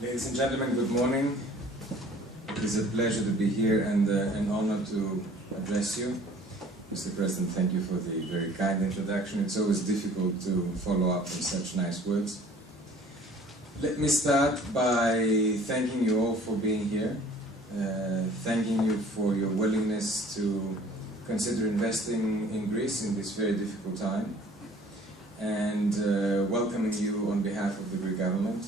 Ladies and gentlemen, good morning. It is a pleasure to be here and an honor to address you. Mr. President, thank you for the very kind introduction. It's always difficult to follow up on such nice words. Let me start by thanking you all for being here, thanking you for your willingness to consider investing in Greece in this very difficult time, and welcoming you on behalf of the Greek government,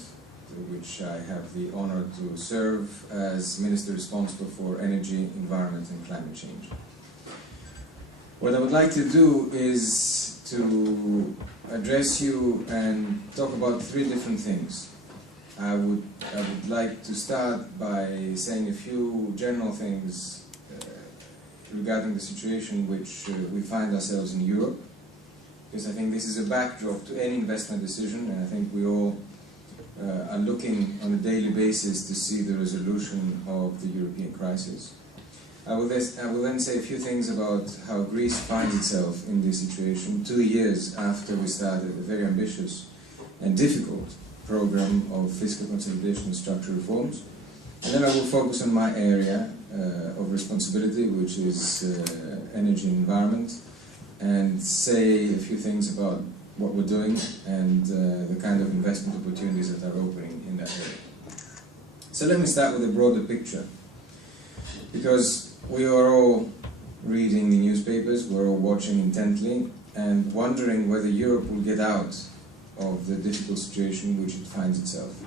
to which I have the honor to serve as Minister responsible for energy, environment and climate change. What I would like to do is to address you and talk about three different things. I would like to start by saying a few general things regarding the situation in which we find ourselves in Europe, because I think this is a backdrop to any investment decision, and I think we all are looking on a daily basis to see the resolution of the European crisis. I will then say a few things about how Greece finds itself in this situation 2 years after we started a very ambitious and difficult program of fiscal consolidation and structural reforms. And then I will focus on my area of responsibility, which is energy and environment, and say a few things about what we're doing and the kind of investment opportunities that are opening in that area. So let me start with a broader picture, because we are all reading the newspapers, we're all watching intently and wondering whether Europe will get out of the difficult situation in which it finds itself.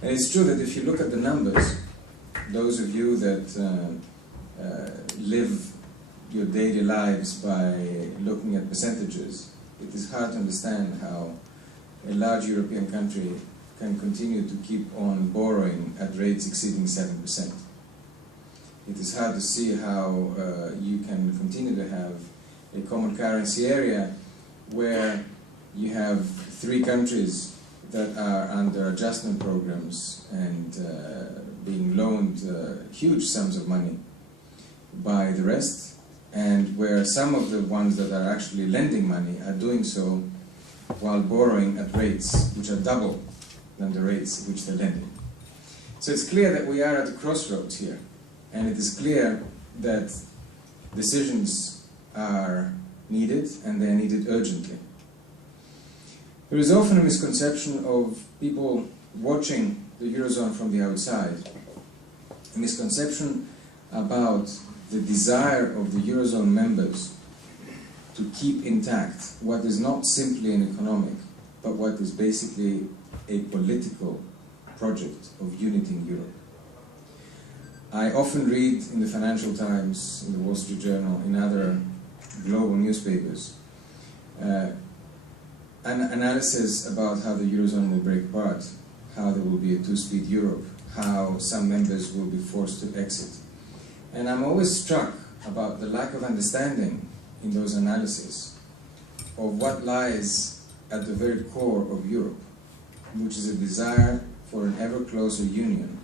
And it's true that if you look at the numbers, those of you that live your daily lives by looking at percentages, it is hard to understand how a large European country can continue to keep on borrowing at rates exceeding 7%. It is hard to see how you can continue to have a common currency area where you have 3 countries that are under adjustment programs and being loaned huge sums of money by the rest, and where some of the ones that are actually lending money are doing so while borrowing at rates which are double than the rates which they're lending. So it's clear that we are at a crossroads here, and it is clear that decisions are needed, and they are needed urgently. There is often a misconception of people watching the Eurozone from the outside, a misconception about the desire of the Eurozone members to keep intact what is not simply an economic, but what is basically a political project of unity in Europe. I often read in the Financial Times, in the Wall Street Journal, in other global newspapers, an analysis about how the Eurozone will break apart, how there will be a 2-speed Europe, how some members will be forced to exit. And I'm always struck about the lack of understanding in those analyses of what lies at the very core of Europe, which is a desire for an ever closer union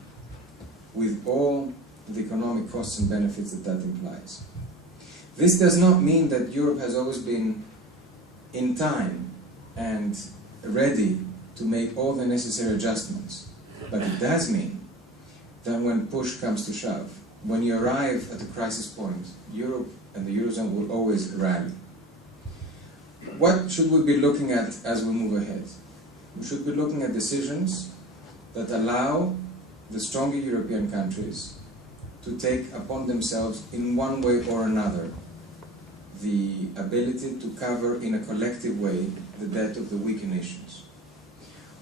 with all the economic costs and benefits that that implies. This does not mean that Europe has always been in time and ready to make all the necessary adjustments, but it does mean that when push comes to shove, when you arrive at a crisis point, Europe and the Eurozone will always rally. What should we be looking at as we move ahead? We should be looking at decisions that allow the stronger European countries to take upon themselves, in one way or another, the ability to cover in a collective way the debt of the weaker nations.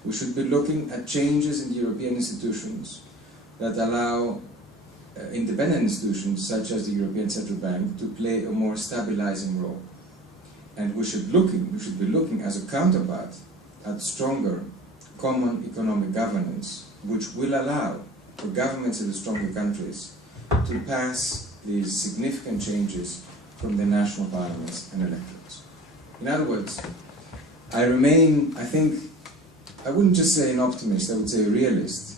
We should be looking at changes in European institutions that allow independent institutions such as the European Central Bank to play a more stabilizing role. And we should be looking as a counterpart at stronger common economic governance, which will allow for governments of the stronger countries to pass these significant changes from the national parliaments and electorates. In other words, I remain, I wouldn't just say an optimist, I would say a realist,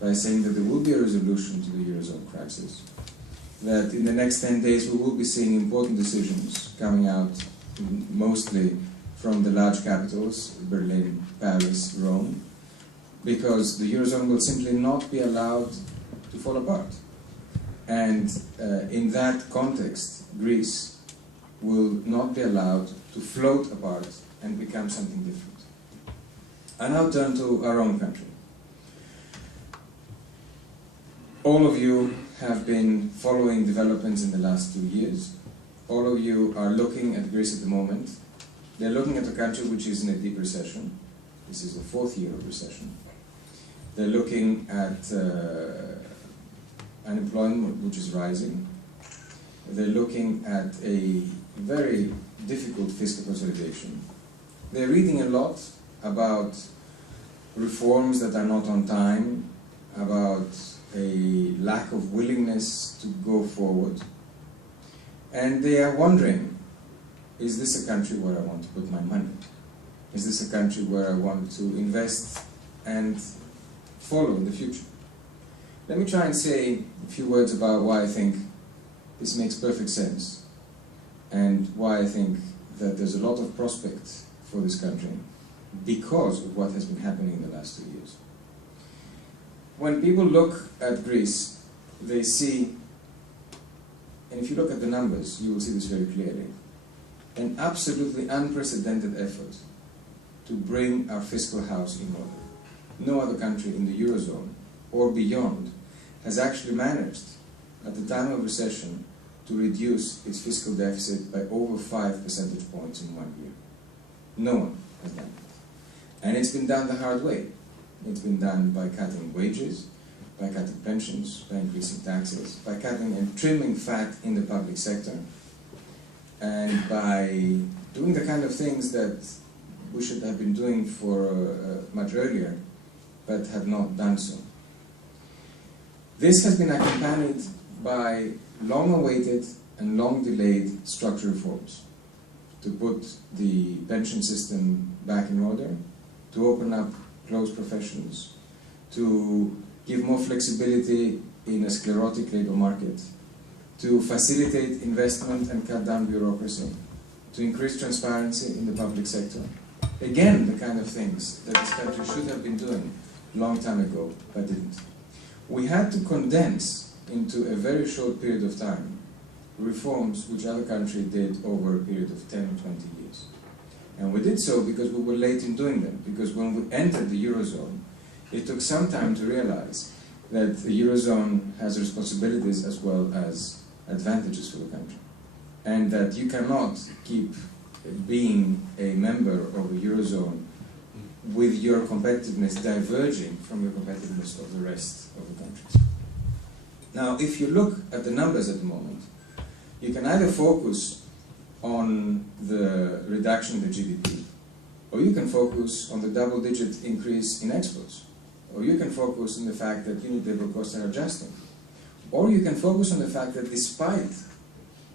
by saying that there will be a resolution to the Eurozone crisis, that in the next 10 days we will be seeing important decisions coming out mostly from the large capitals, Berlin, Paris, Rome, because the Eurozone will simply not be allowed to fall apart. And in that context, Greece will not be allowed to float apart and become something different. I now turn to our own country. All of you have been following developments in the last 2 years. All of you are looking at Greece at the moment. They're looking at a country which is in a deep recession. This is the 4th year of recession. They're looking at unemployment which is rising. They're looking at a very difficult fiscal consolidation. They're reading a lot about reforms that are not on time, about a lack of willingness to go forward. And they are wondering, is this a country where I want to put my money? Is this a country where I want to invest and follow in the future? Let me try and say a few words about why I think this makes perfect sense and why I think that there's a lot of prospects for this country because of what has been happening in the last 2 years. When people look at Greece, they see, and if you look at the numbers, you will see this very clearly, an absolutely unprecedented effort to bring our fiscal house in order. No other country in the Eurozone or beyond has actually managed, at the time of recession, to reduce its fiscal deficit by over 5 percentage points in 1 year. No one has done it. And it's been done the hard way. It's been done by cutting wages, by cutting pensions, by increasing taxes, by cutting and trimming fat in the public sector, and by doing the kind of things that we should have been doing for much earlier, but have not done so. This has been accompanied by long-awaited and long-delayed structural reforms to put the pension system back in order, to open up closed professions, to give more flexibility in a sclerotic labor market, to facilitate investment and cut down bureaucracy, to increase transparency in the public sector. Again, the kind of things that this country should have been doing a long time ago, but didn't. We had to condense into a very short period of time reforms which other countries did over a period of 10 or 20 years. And we did so because we were late in doing them, because when we entered the Eurozone, it took some time to realize that the Eurozone has responsibilities as well as advantages for the country. And that you cannot keep being a member of the Eurozone with your competitiveness diverging from your competitiveness of the rest of the countries. Now, if you look at the numbers at the moment, you can either focus on the reduction in the GDP, or you can focus on the double-digit increase in exports, or you can focus on the fact that unit labor costs are adjusting, or you can focus on the fact that despite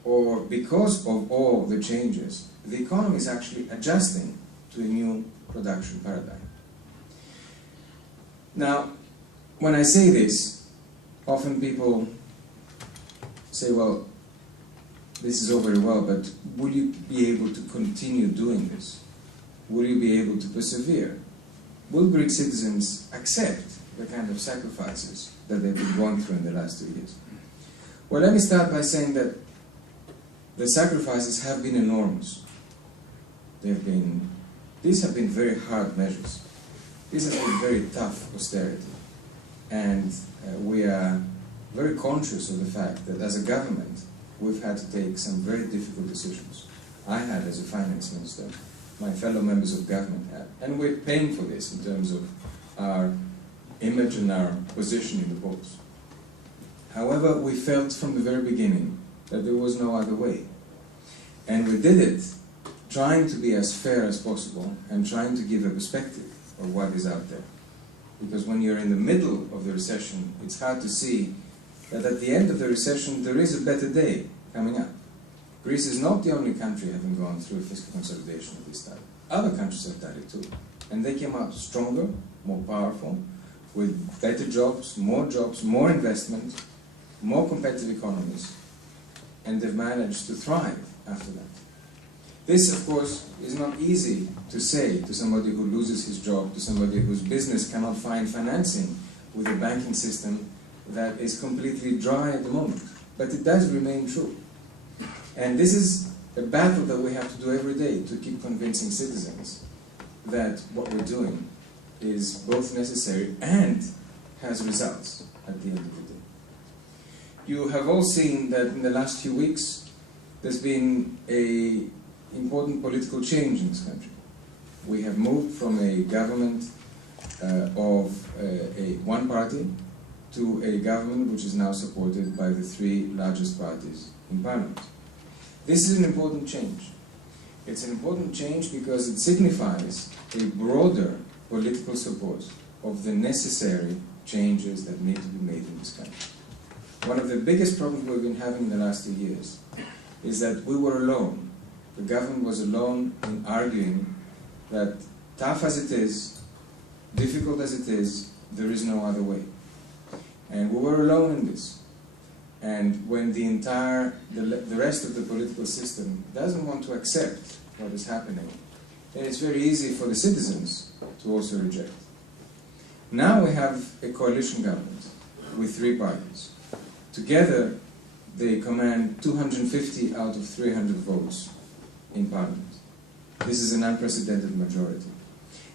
or because of all the changes, the economy is actually adjusting to a new production paradigm. Now, when I say this, often people say, well, this is all very well, but will you be able to continue doing this? Will you be able to persevere? Will Greek citizens accept the kind of sacrifices that they've been going through in the last 2 years? Well, let me start by saying that the sacrifices have been enormous. These have been very hard measures. This has been very tough austerity. And we are very conscious of the fact that as a government, we've had to take some very difficult decisions. I had as a finance minister, my fellow members of government had, and we're paying for this in terms of our image and our position in the polls. However, we felt from the very beginning that there was no other way. And we did it trying to be as fair as possible and trying to give a perspective of what is out there. Because when you're in the middle of the recession, it's hard to see that at the end of the recession there is a better day coming up. Greece is not the only country having gone through a fiscal consolidation of this type. Other countries have done it too. And they came out stronger, more powerful, with better jobs, more investment, more competitive economies, and they've managed to thrive after that. This, of course, is not easy to say to somebody who loses his job, to somebody whose business cannot find financing with a banking system that is completely dry at the moment. But it does remain true. And this is a battle that we have to do every day to keep convincing citizens that what we're doing is both necessary and has results at the end of the day. You have all seen that in the last few weeks there's been an important political change in this country. We have moved from a government of one party to a government which is now supported by the three largest parties in Parliament. This is an important change. It's an important change because it signifies a broader political support of the necessary changes that need to be made in this country. One of the biggest problems we've been having in the last 2 years is that we were alone. The government was alone in arguing that tough as it is, difficult as it is, there is no other way. And we were alone in this. And when the rest of the political system doesn't want to accept what is happening, then it's very easy for the citizens to also reject. Now we have a coalition government with three parties. Together, they command 250 out of 300 votes in Parliament. This is an unprecedented majority.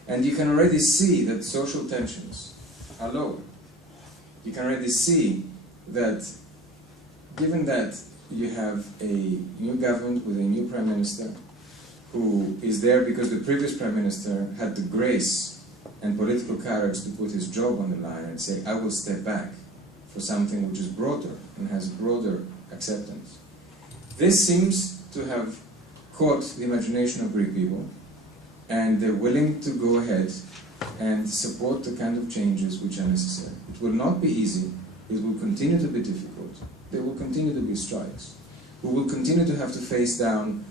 And you can already see that social tensions are low. You can already see that, given that you have a new government with a new Prime Minister, who is there because the previous Prime Minister had the grace and political courage to put his job on the line and say, I will step back for something which is broader and has broader acceptance. This seems to have caught the imagination of Greek people, and they're willing to go ahead and support the kind of changes which are necessary. It will not be easy. It will continue to be difficult. There will continue to be strikes. We will continue to have to face down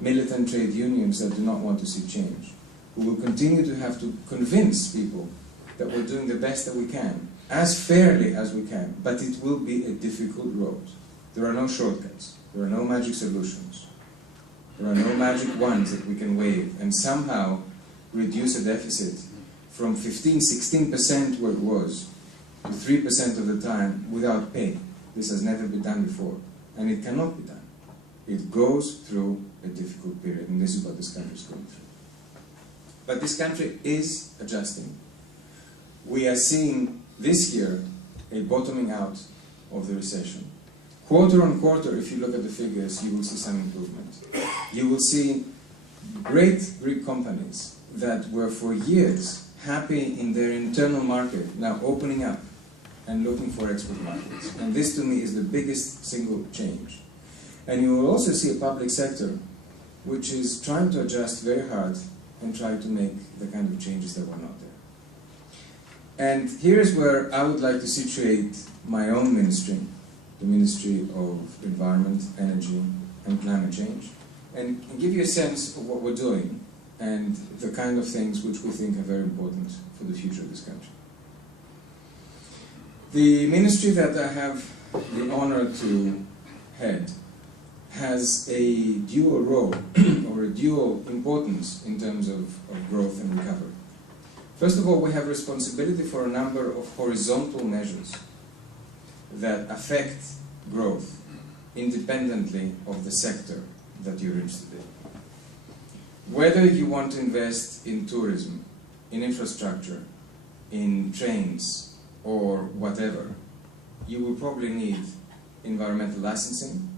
militant trade unions that do not want to see change. We will continue to have to convince people that we're doing the best that we can, as fairly as we can, but it will be a difficult road. There are no shortcuts. There are no magic solutions. There are no magic wands that we can wave and somehow reduce a deficit from 15–16% where it was to 3% of the time without pay. This has never been done before, and it cannot be done. It goes through a difficult period, and this is what this country is going through. But this country is adjusting. We are seeing this year a bottoming out of the recession. Quarter on quarter, if you look at the figures, you will see some improvement. You will see great Greek companies that were for years happy in their internal market now opening up and looking for export markets. And this to me is the biggest single change. And you will also see a public sector which is trying to adjust very hard and try to make the kind of changes that were not there. And here is where I would like to situate my own ministry, the Ministry of Environment, Energy and Climate Change, and give you a sense of what we're doing and the kind of things which we think are very important for the future of this country. The ministry that I have the honor to head has a dual role or a dual importance in terms of growth and recovery. First of all, we have responsibility for a number of horizontal measures that affect growth independently of the sector that you're interested in. Whether you want to invest in tourism, in infrastructure, in trains, or whatever, you will probably need environmental licensing,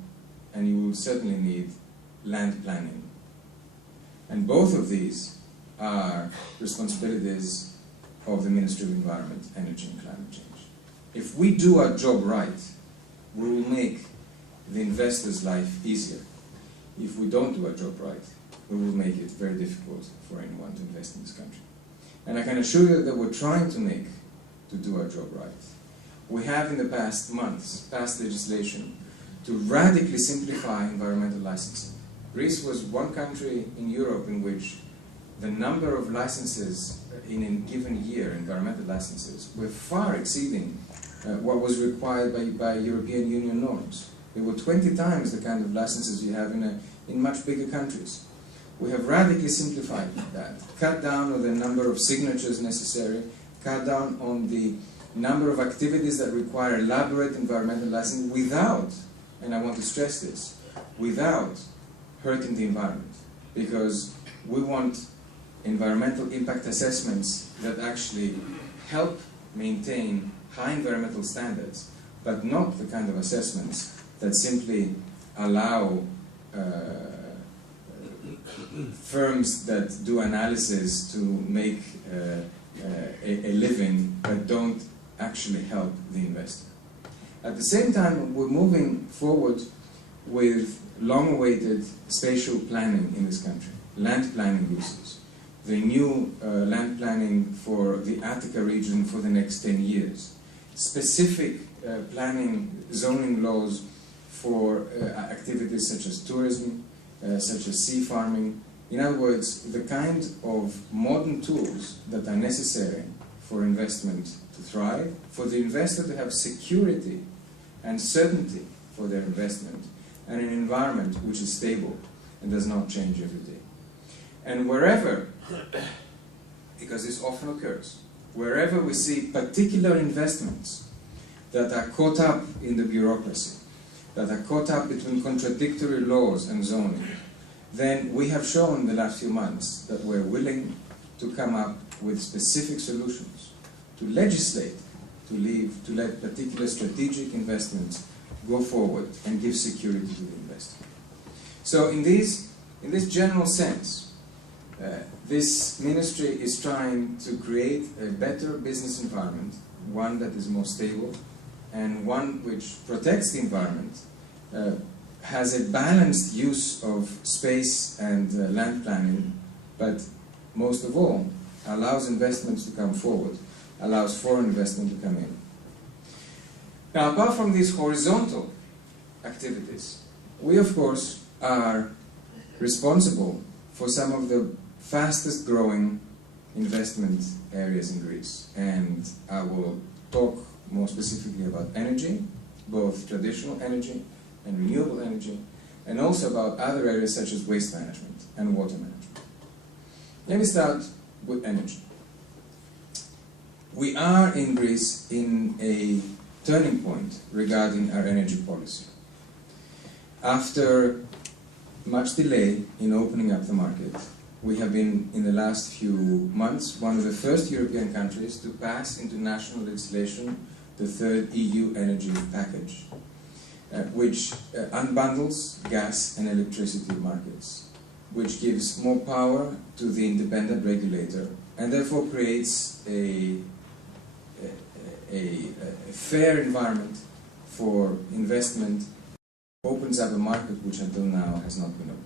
and you will certainly need land planning. And both of these are responsibilities of the Ministry of Environment, Energy and Climate Change. If we do our job right, we will make the investor's life easier. If we don't do our job right, we will make it very difficult for anyone to invest in this country. And I can assure you that we're trying to do our job right. We have in the past months passed legislation to radically simplify environmental licensing. Greece was one country in Europe in which the number of licenses in a given year, environmental licenses, were far exceeding what was required by European Union norms. They were 20 times the kind of licenses you have in much bigger countries. We have radically simplified that, cut down on the number of signatures necessary, cut down on the number of activities that require elaborate environmental licensing without, and I want to stress this, without hurting the environment. Because we want environmental impact assessments that actually help maintain high environmental standards, but not the kind of assessments that simply allow firms that do analysis to make a living but don't actually help the investor. At the same time, we're moving forward with long-awaited spatial planning in this country, land planning uses. The new land planning for the Attica region for the next 10 years. Specific planning, zoning laws for activities such as tourism, such as sea farming. In other words, the kind of modern tools that are necessary for investment to thrive, for the investor to have security and certainty for their investment, and an environment which is stable and does not change every day. And wherever, because this often occurs, wherever we see particular investments that are caught up in the bureaucracy, that are caught up between contradictory laws and zoning, then we have shown in the last few months that we're willing to come up with specific solutions, to legislate, to let particular strategic investments go forward and give security to the investor. So in this general sense, this ministry is trying to create a better business environment, one that is more stable, and one which protects the environment, has a balanced use of space and land planning, but most of all, allows investments to come forward, allows foreign investment to come in. Now, apart from these horizontal activities, we of course are responsible for some of the fastest growing investment areas in Greece. And I will talk more specifically about energy, both traditional energy and renewable energy, and also about other areas such as waste management and water management. Let me start with energy. We are in Greece in a turning point regarding our energy policy. After much delay in opening up the market, we have been, in the last few months, one of the first European countries to pass into national legislation the third EU energy package, which unbundles gas and electricity markets, which gives more power to the independent regulator, and therefore creates a fair environment for investment, opens up a market which until now has not been opened.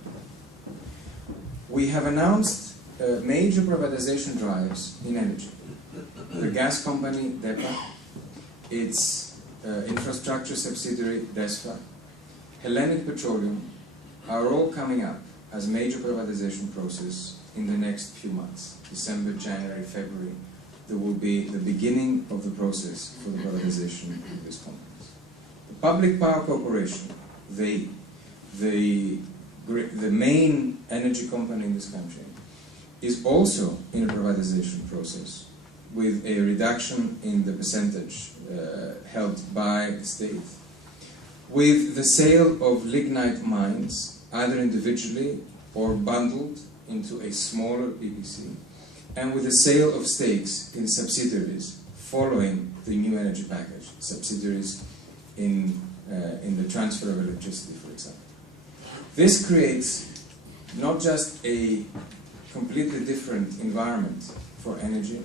We have announced major privatization drives in energy. The gas company, DEPA, its infrastructure subsidiary, DESFA, Hellenic Petroleum, are all coming up as major privatization process in the next few months. December, January, February, there will be the beginning of the process for the privatization of these companies. The Public Power Corporation, the main energy company in this country, is also in a privatization process with a reduction in the percentage held by the state, with the sale of lignite mines, either individually or bundled into a smaller PPC, and with the sale of stakes in subsidiaries following the new energy package, subsidiaries in the transfer of electricity, for example. This creates not just a completely different environment for energy,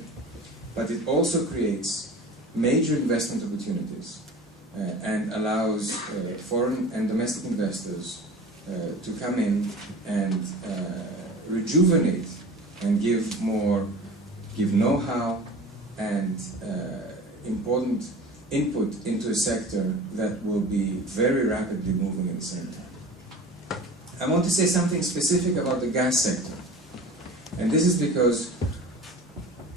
but it also creates major investment opportunities and allows foreign and domestic investors to come in and rejuvenate and give know-how and important input into a sector that will be very rapidly moving at the same time. I want to say something specific about the gas sector. And this is because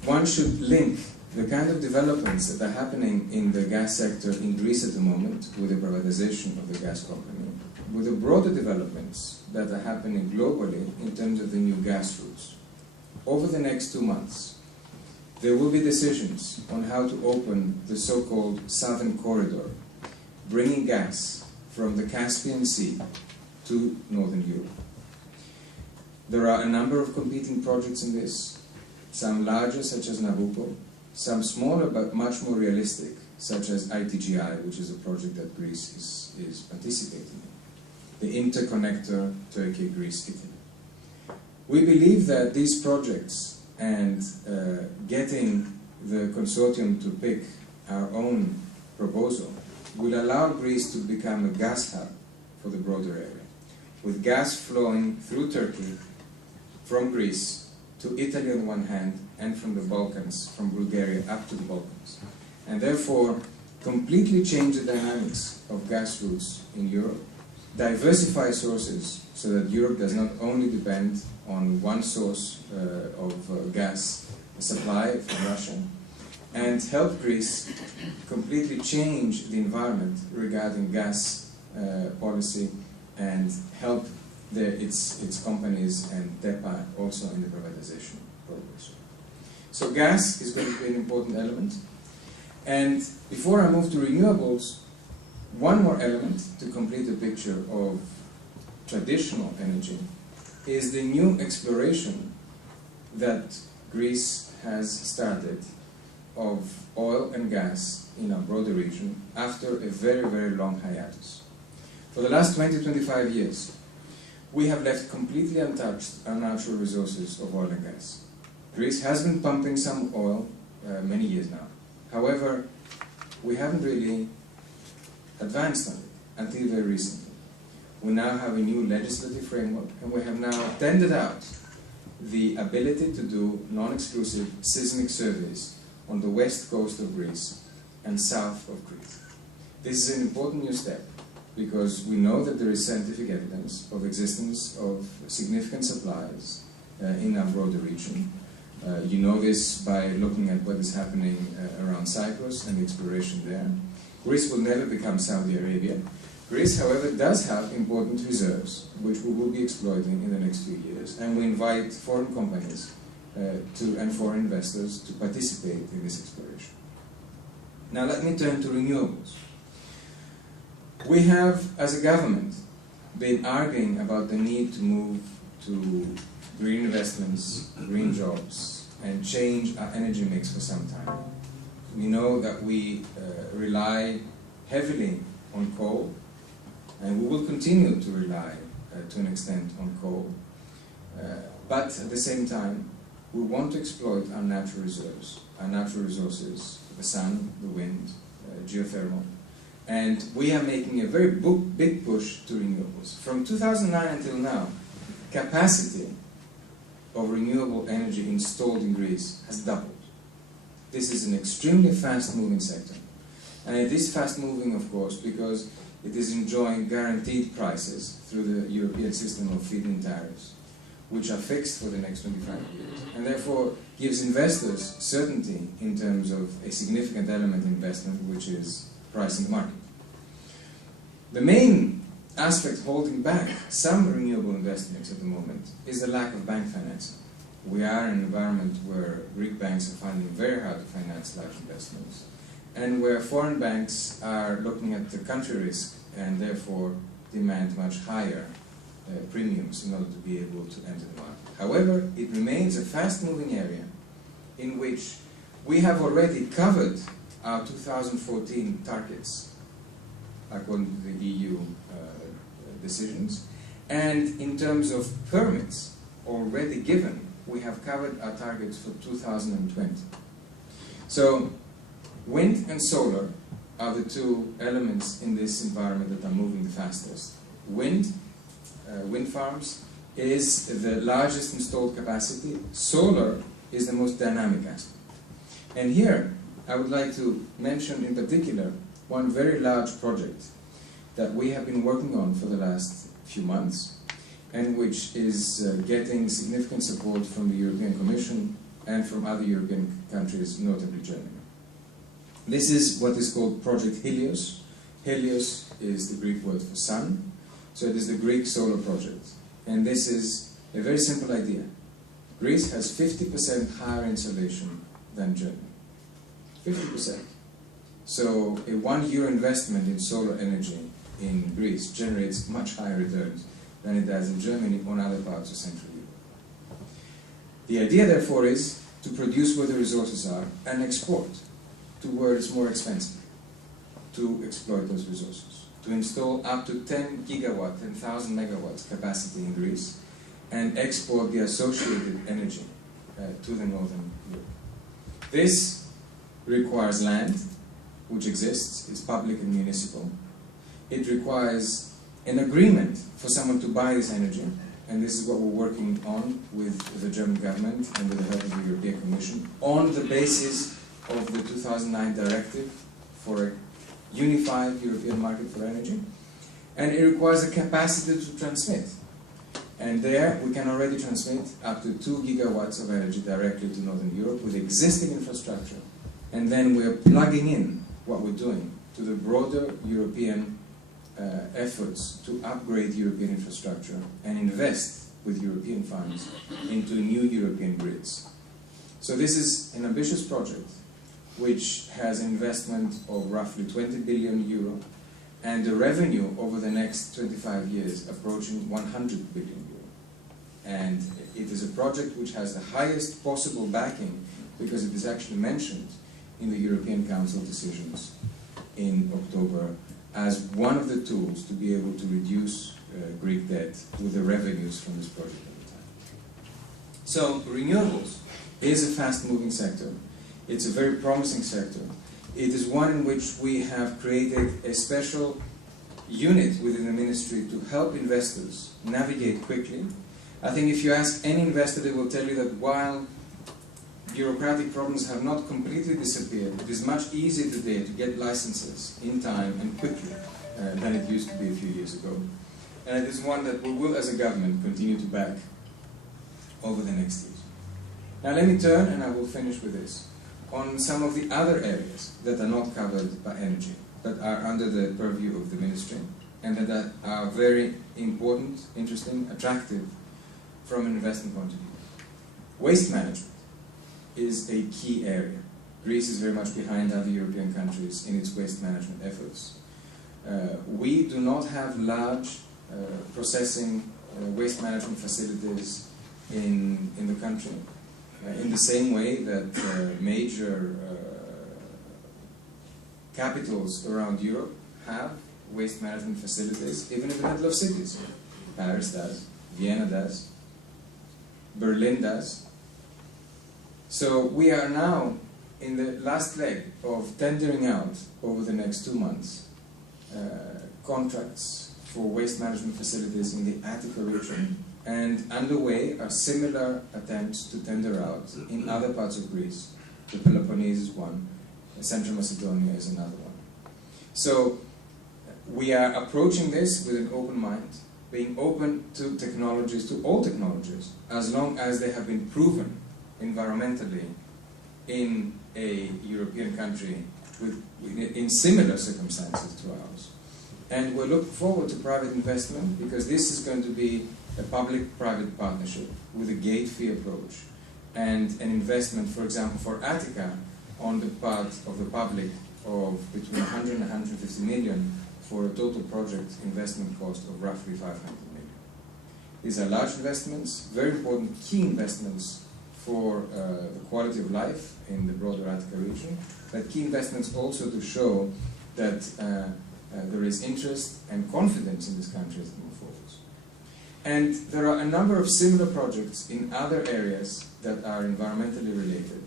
one should link the kind of developments that are happening in the gas sector in Greece at the moment with the privatization of the gas company with the broader developments that are happening globally in terms of the new gas routes. Over the next 2 months, there will be decisions on how to open the so-called Southern Corridor, bringing gas from the Caspian Sea to Northern Europe. There are a number of competing projects in this, some larger, such as Nabucco, some smaller but much more realistic, such as ITGI, which is a project that Greece is participating in, the interconnector Turkey, Greece, Italy. We believe that these projects and getting the consortium to pick our own proposal will allow Greece to become a gas hub for the broader area, with gas flowing through Turkey from Greece to Italy on one hand, and from the Balkans, from Bulgaria up to the Balkans, and therefore completely change the dynamics of gas routes in Europe, diversify sources so that Europe does not only depend on one source of gas supply from Russia, and help Greece completely change the environment regarding gas policy and help its companies and DEPA also in the privatization progress. So gas is going to be an important element. And before I move to renewables, one more element to complete the picture of traditional energy is the new exploration that Greece has started of oil and gas in our broader region after a very, very long hiatus. For the last 20-25 years, we have left completely untouched our natural resources of oil and gas. Greece has been pumping some oil many years now. However, we haven't really advanced on it until very recently. We now have a new legislative framework, and we have now tendered out the ability to do non-exclusive seismic surveys on the west coast of Greece and south of Greece. This is an important new step, because we know that there is scientific evidence of existence of significant supplies in our broader region. You know this by looking at what is happening around Cyprus and the exploration there. Greece will never become Saudi Arabia. Greece, however, does have important reserves, which we will be exploiting in the next few years, and we invite foreign companies and foreign investors to participate in this exploration. Now let me turn to renewables. We have, as a government, been arguing about the need to move to green investments, green jobs, and change our energy mix for some time. We know that we rely heavily on coal, and we will continue to rely to an extent on coal. But at the same time, we want to exploit our natural resources, the sun, the wind, geothermal. And we are making a very big push to renewables. From 2009 until now, capacity of renewable energy installed in Greece has doubled. This is an extremely fast-moving sector. And it is fast-moving, of course, because it is enjoying guaranteed prices through the European system of feed-in tariffs, which are fixed for the next 25 years, and therefore gives investors certainty in terms of a significant element in investment, which is price in the market. The main aspect holding back some renewable investments at the moment is the lack of bank financing. We are in an environment where Greek banks are finding it very hard to finance large investments, and where foreign banks are looking at the country risk and therefore demand much higher premiums in order to be able to enter the market. However, it remains a fast-moving area in which we have already covered our 2014 targets according to the EU decisions, and in terms of permits already given, we have covered our targets for 2020. So wind and solar are the two elements in this environment that are moving the fastest. Wind farms is the largest installed capacity. Solar is the most dynamic aspect. And here I would like to mention in particular one very large project that we have been working on for the last few months, and which is getting significant support from the European Commission and from other European countries, notably Germany. This is what is called Project Helios. Helios is the Greek word for sun, So it is the Greek solar project. And this is a very simple idea. Greece has 50% higher insolation than Germany. 50%. So a €1 investment in solar energy in Greece generates much higher returns than it does in Germany or other parts of Central Europe. The idea, therefore, is to produce where the resources are and export to where it's more expensive to exploit those resources. To install up to 10 gigawatt, 10,000 megawatts capacity in Greece and export the associated energy to the northern Europe. This requires land, which exists, it's public and municipal. It requires an agreement for someone to buy this energy, and this is what we're working on with the German government and with the help of the European Commission, on the basis of the 2009 directive for a unified European market for energy. And it requires a capacity to transmit. And there we can already transmit up to 2 gigawatts of energy directly to Northern Europe with existing infrastructure. And then we're plugging in what we're doing to the broader European efforts to upgrade European infrastructure and invest with European funds into new European grids. So this is an ambitious project which has an investment of roughly 20 billion euro and a revenue over the next 25 years approaching 100 billion euro. And it is a project which has the highest possible backing because it is actually mentioned in the European Council decisions in October as one of the tools to be able to reduce Greek debt with the revenues from this project over time. So renewables is a fast-moving sector. It's a very promising sector. It is one in which we have created a special unit within the ministry to help investors navigate quickly. I think if you ask any investor, they will tell you that while bureaucratic problems have not completely disappeared, it is much easier today to get licenses in time and quickly than it used to be a few years ago. And it is one that we will, as a government, continue to back over the next years. Now let me turn, and I will finish with this, on some of the other areas that are not covered by energy, that are under the purview of the ministry, and that are very important, interesting, attractive from an investment point of view. Waste management is a key area. Greece is very much behind other European countries in its waste management efforts. We do not have large processing waste management facilities in the country, in the same way that major capitals around Europe have waste management facilities, even in the middle of cities. Paris does, Vienna does, Berlin does. So we are now in the last leg of tendering out over the next 2 months contracts for waste management facilities in the Attica region, and underway are similar attempts to tender out in other parts of Greece. The Peloponnese is one, Central Macedonia is another one. So we are approaching this with an open mind, being open to technologies, to all technologies, as long as they have been proven environmentally in a European country in similar circumstances to ours. And we look forward to private investment because this is going to be a public-private partnership with a gate fee approach and an investment, for example, for Attica on the part of the public of between 100 and 150 million for a total project investment cost of roughly 500 million. These are large investments, very important key investments for the quality of life in the broader Attica region, but key investments also to show that there is interest and confidence in this country as it moves forward. And there are a number of similar projects in other areas that are environmentally related.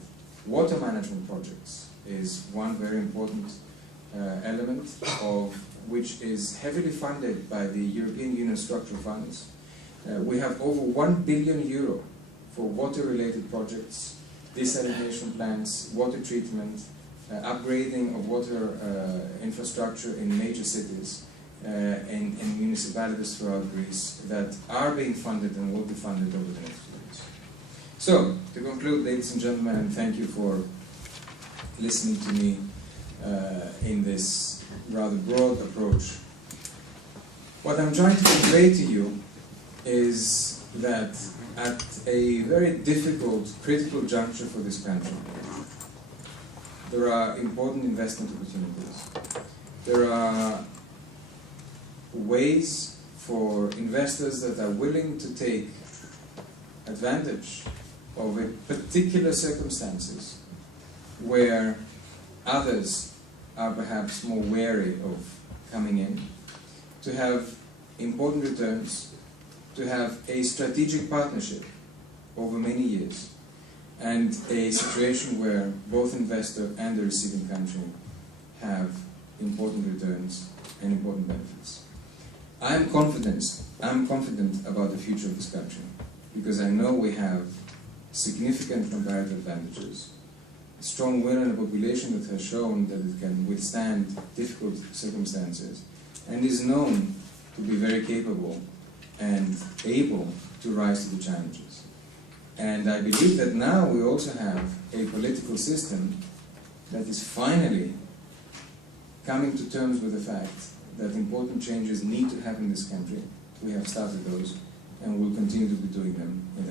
Water management projects is one very important element of which is heavily funded by the European Union structural funds. We have over 1 billion euro for water-related projects, desalination plants, water treatment, upgrading of water infrastructure in major cities and municipalities throughout Greece that are being funded and will be funded over the next few years. So, to conclude, ladies and gentlemen, and thank you for listening to me in this rather broad approach What I'm trying to convey to you is that at a very difficult, critical juncture for this country, there are important investment opportunities. There are ways for investors that are willing to take advantage of a particular circumstances where others are perhaps more wary of coming in, to have important returns, to have a strategic partnership over many years, and a situation where both investor and the receiving country have important returns and important benefits. I'm confident about the future of this country because I know we have significant comparative advantages, a strong will and a population that has shown that it can withstand difficult circumstances and is known to be very capable and able to rise to the challenges. And I believe that now we also have a political system that is finally coming to terms with the fact that important changes need to happen in this country. We have started those and will continue to be doing them in